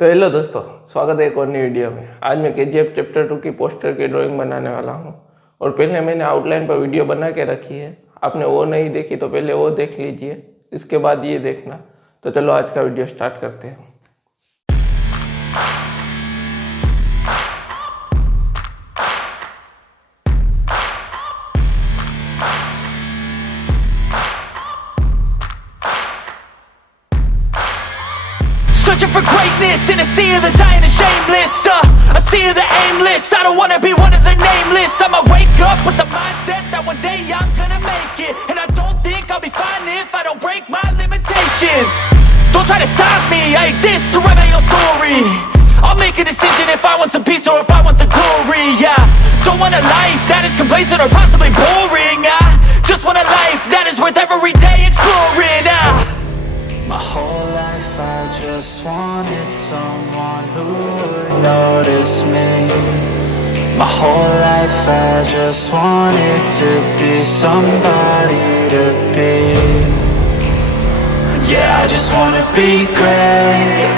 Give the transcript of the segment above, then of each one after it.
तो हेलो दोस्तों, स्वागत है एक और नई वीडियो में। आज मैं केजीएफ चैप्टर 2 की पोस्टर की ड्राइंग बनाने वाला हूं। और पहले मैंने आउटलाइन पर वीडियो बना के रखी है। आपने वो नहीं देखी तो पहले वो देख लीजिए, इसके बाद ये देखना। तो चलो आज का वीडियो स्टार्ट करते हैं। Searching for greatness in a sea of the dying and shameless, a sea of the aimless. I don't wanna be one of the nameless. I'ma wake up with the mindset that one day I'm gonna make it. And I don't think I'll be fine if I don't break my limitations. Don't try to stop me, I exist to write my own story. I'll make a decision if I want some peace or if I want the glory, yeah. Don't want a life that is complacent or possibly boring. I just want a life that is worth every day exploring. My whole life I just wanted someone who would notice me. My whole life I just wanted to be somebody to be. Yeah, I just wanna be great.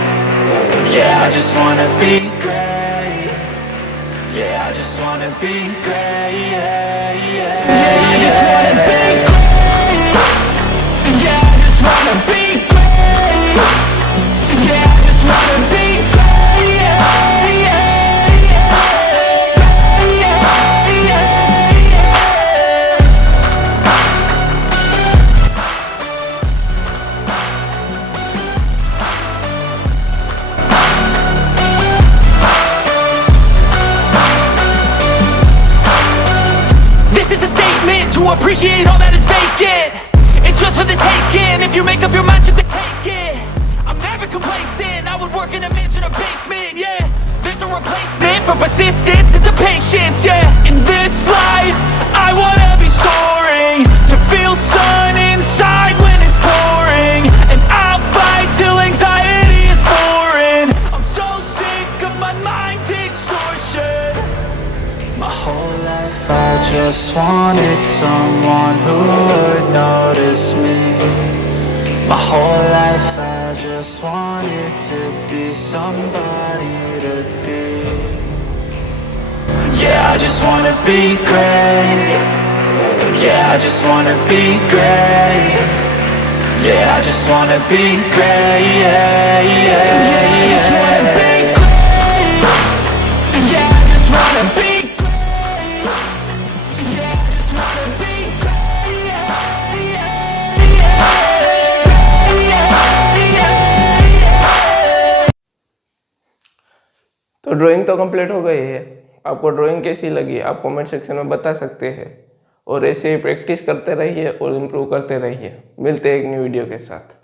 Yeah, I just wanna be great. Yeah, I just wanna be great. Yeah, yeah. Yeah, I just wanna be great. Yeah, I just wanna be great. Yeah, I just wanna be great. Yeah, yeah, yeah. Yeah, yeah, yeah. This is a statement to appreciate all that is vacant. It's just for the taking. If you make up your mind, you can take it. I'm never complacent. I would work in a mansion or basement, yeah. There's no replacement for persistence, it's a patience, yeah. In this life, I wanna be soaring, to feel sun inside when it's pouring. And I'll fight till anxiety is foreign. I'm so sick of my mind's extortion. My whole life I just wanted someone who would notice me. My whole life I just wanted to be somebody to be. Yeah, I just wanna be great. Yeah, I just wanna be great. Yeah, I just wanna be great. Yeah, yeah, yeah. I just wanna be great. Yeah, I just wanna be. तो drawing तो complete हो गई है। आपको drawing कैसी लगी आप comment section में बता सकते हैं। और ऐसे ही प्रैक्टिस करते रहिए और इम्प्रूव करते रहिए। मिलते हैं एक न्यू वीडियो के साथ।